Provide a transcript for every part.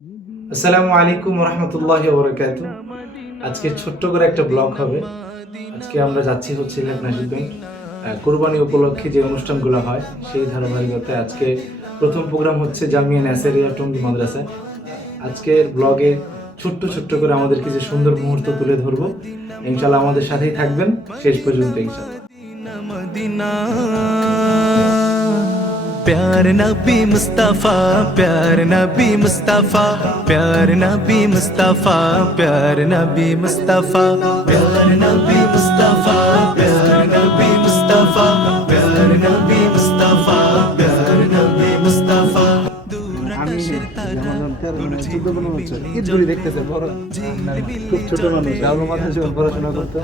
আসসালামু আলাইকুম রহমতুল্লাহ বরকাত। আজকে ছোট্ট করে একটা ব্লগ হবে। আজকে আমরা যাচ্ছি হচ্ছে নাসিরগঞ্জ কোরবানি উপলক্ষে যে অনুষ্ঠানগুলো হয় সেই ধারাবাহিকতায় আজকে প্রথম প্রোগ্রাম হচ্ছে জামিয়া নাসেরিয়া টঙ্গী মাদ্রাসায়। আজকের ব্লগে ছোট্ট ছোট্ট করে আমাদের কিছু সুন্দর মুহূর্ত তুলে ধরবো। ইনশাল্লাহ আমাদের সাথেই থাকবেন শেষ পর্যন্ত ইনশাল্লাহ। मदीना प्यार नबी मुस्तफा प्यार नबी मुस्तफा प्यार नबी मुस्तफा प्यार नबी मुस्तफा प्यार नबी मुस्तफा प्यार नबी मुस्तफा प्यार नबी मुस्तफा प्यार नबी मुस्तफा আমি যেমন 14-15 বছর ঈদগুলি দেখতেছে বড় খুব ছোট মানুষ রাহুল মাথা যখন পড়াশোনা করতো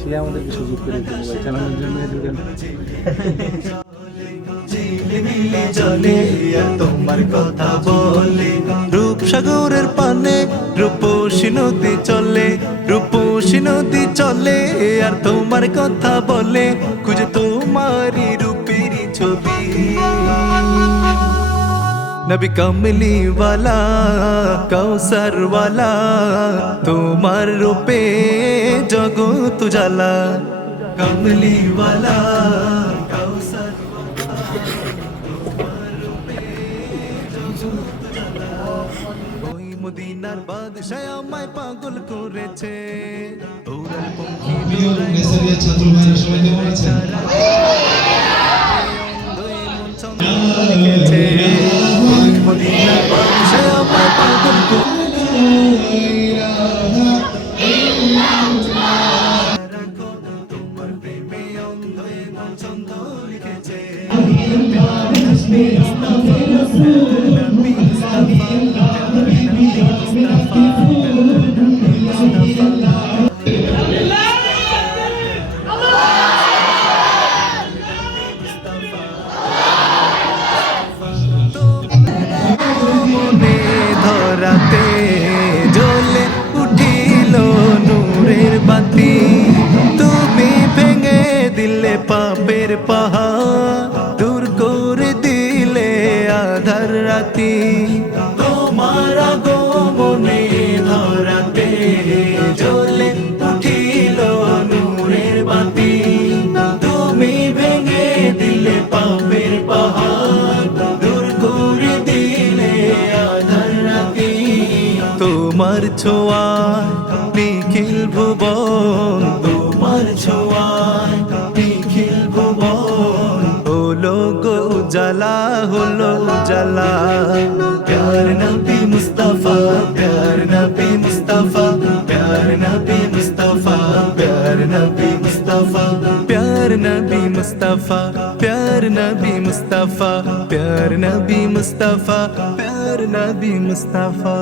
সে আমাদেরকে সুযোগ করে দিত মোবাইল চালানোর জন্য যুগের চলে তোমার কথা বলে রূপসাগরের পানে রূপসী নদী চলে রূপসী নদী চলে আর তোমার কথা বলে খুঁজে তোমারই রূপের ছবি नबी कमली वाला कौसर वाला तुम्हार रूपे जगत उजाला कमली वाला कौसर ওই মদিনার বাদশাহ আমায় পাগল করেছে ওরাল পঙ্খী নেসারিয়া ছাত্র ভাইরা সবাই কেমন আছেন? লিখেছে ওই মদিনার বাদশাহ আমায় পাগল তোমার প্রেমে অন্ধ এবং ছন্দ লিখেছে মনে ধরাতে জ্বলে উঠিল নূরের বাতি তুমি ভেঙে দিলে পাপের পাহাড় দূর করে দিলে আধার রাতি তোমার আগমনে ধরাতে জ্বলে উঠিল নূরের বাতি তুমি ভেঙে দিলে পাপের পাহাড় দূর করে দিলে আধার রাতি তোমার ছোঁয়ায় নিখিল ভুবন তোমার ছোঁয়ায় নিখিল ভুবন হলো গো উজালা হলো উজালা প্যার নবী মুস্তাফা প্যার নবী মুস্তাফা প্যার নবী মুস্তাফা প্যার নবী মুস্তাফা প্যার নবী মুস্তাফা প্যার নবী মুস্তাফা প্যার নবী মুস্তাফা প্যার নবী মুস্তাফা